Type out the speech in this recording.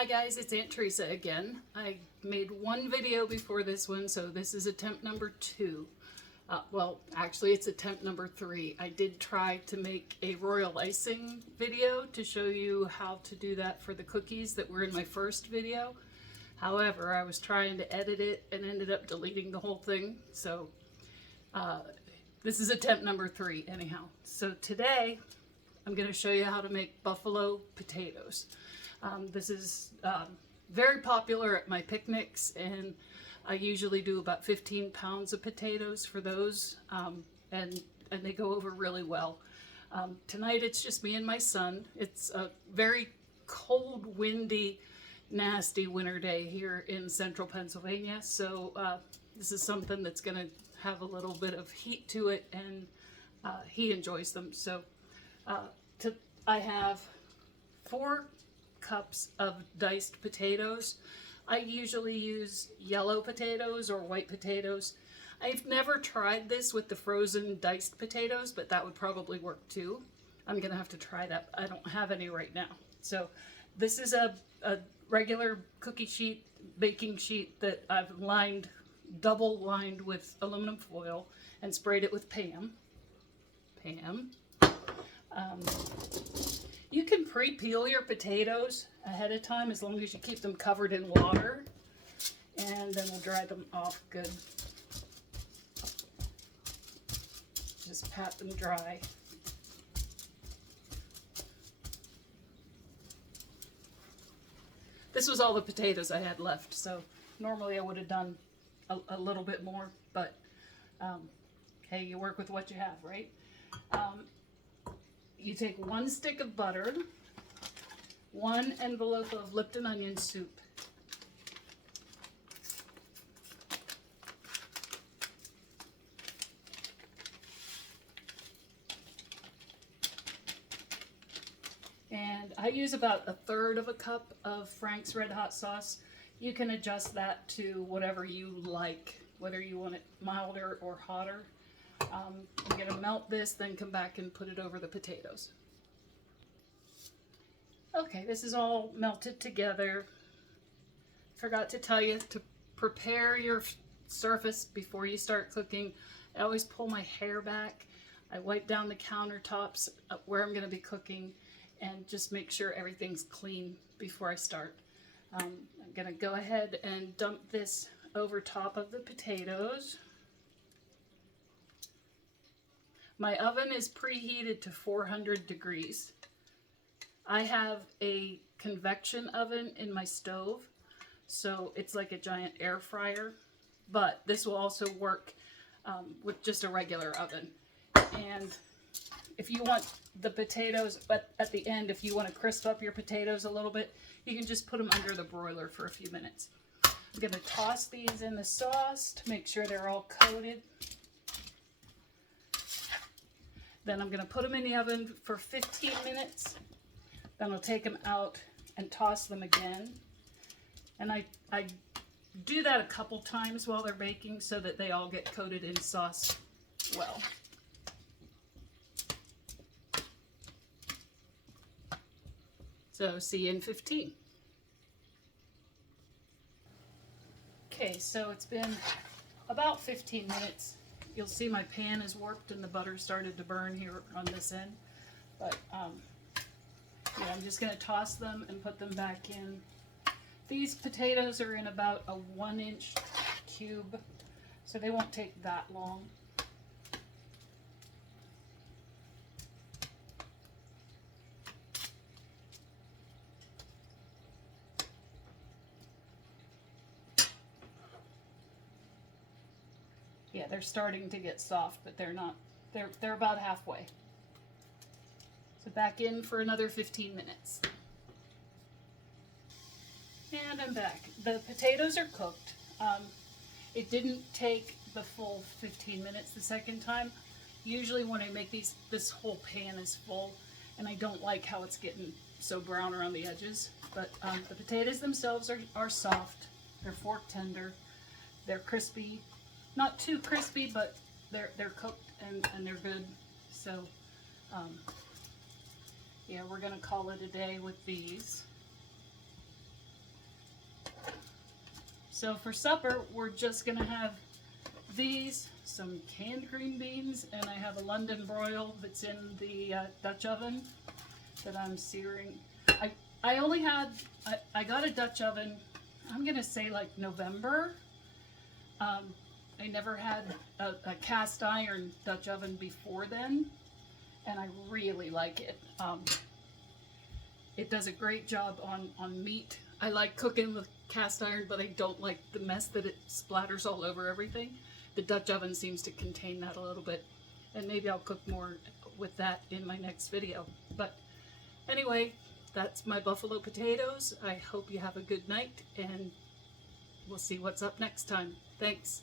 Hi guys, it's Aunt Teresa again. I made one video before this one, so this is attempt number 2. Well, actually it's attempt number 3. I did try to make a royal icing video to show you how to do that for the cookies that were in my first video. However, I was trying to edit it and ended up deleting the whole thing, so this is attempt number 3 anyhow. So today I'm going to show you how to make buffalo potatoes. This is very popular at my picnics, and I usually do about 15 pounds of potatoes for those, and they go over really well. Tonight it's just me and my son. It's a very cold, windy, nasty winter day here in central Pennsylvania, so this is something that's going to have a little bit of heat to it, and he enjoys them. So I have 4 cups of diced potatoes. I usually use yellow potatoes or white potatoes. I've never tried this with the frozen diced potatoes, but that would probably work too. I'm gonna have to try that. I don't have any right now. So this is a regular cookie sheet, baking sheet that I've double lined with aluminum foil and sprayed it with Pam. You can pre-peel your potatoes ahead of time as long as you keep them covered in water, and then we'll dry them off good. Just pat them dry. This was all the potatoes I had left, so normally I would have done a little bit more, but hey, you work with what you have, right? You take 1 stick of butter, 1 envelope of Lipton onion soup, and I use about 1/3 of a cup of Frank's Red Hot sauce. You can adjust that to whatever you like, whether you want it milder or hotter. I'm going to melt this, then come back and put it over the potatoes. Okay, this is all melted together. Forgot to tell you to prepare your surface before you start cooking. I always pull my hair back. I wipe down the countertops where I'm going to be cooking and just make sure everything's clean before I start. I'm going to go ahead and dump this over top of the potatoes. My oven is preheated to 400 degrees. I have a convection oven in my stove, so it's like a giant air fryer, but this will also work with just a regular oven. And if you want the potatoes, but at the end, if you want to crisp up your potatoes a little bit, you can just put them under the broiler for a few minutes. I'm going to toss these in the sauce to make sure they're all coated. Then I'm going to put them in the oven for 15 minutes. Then I'll take them out and toss them again. And I do that a couple times while they're baking so that they all get coated in sauce well. So see you in 15. Okay, so it's been about 15 minutes. You'll see my pan is warped and the butter started to burn here on this end. But yeah, I'm just going to toss them and put them back in. These potatoes are in about a 1-inch cube, so they won't take that long. Yeah, they're starting to get soft, but they're not. They're about halfway. So back in for another 15 minutes. And I'm back. The potatoes are cooked. It didn't take the full 15 minutes the second time. Usually when I make these, this whole pan is full, and I don't like how it's getting so brown around the edges. But the potatoes themselves are soft. They're fork tender. They're crispy. Not too crispy, but they're cooked and they're good. So yeah, we're gonna call it a day with these. So for supper, we're just gonna have these, some canned green beans, and I have a London broil that's in the Dutch oven that I'm searing. I only had, I got a Dutch oven, I'm gonna say like November. I never had a cast iron Dutch oven before then, and I really like it. It does a great job on meat. I like cooking with cast iron, but I don't like the mess that it splatters all over everything. The Dutch oven seems to contain that a little bit, and maybe I'll cook more with that in my next video. But anyway, that's my buffalo potatoes. I hope you have a good night, and we'll see what's up next time. Thanks.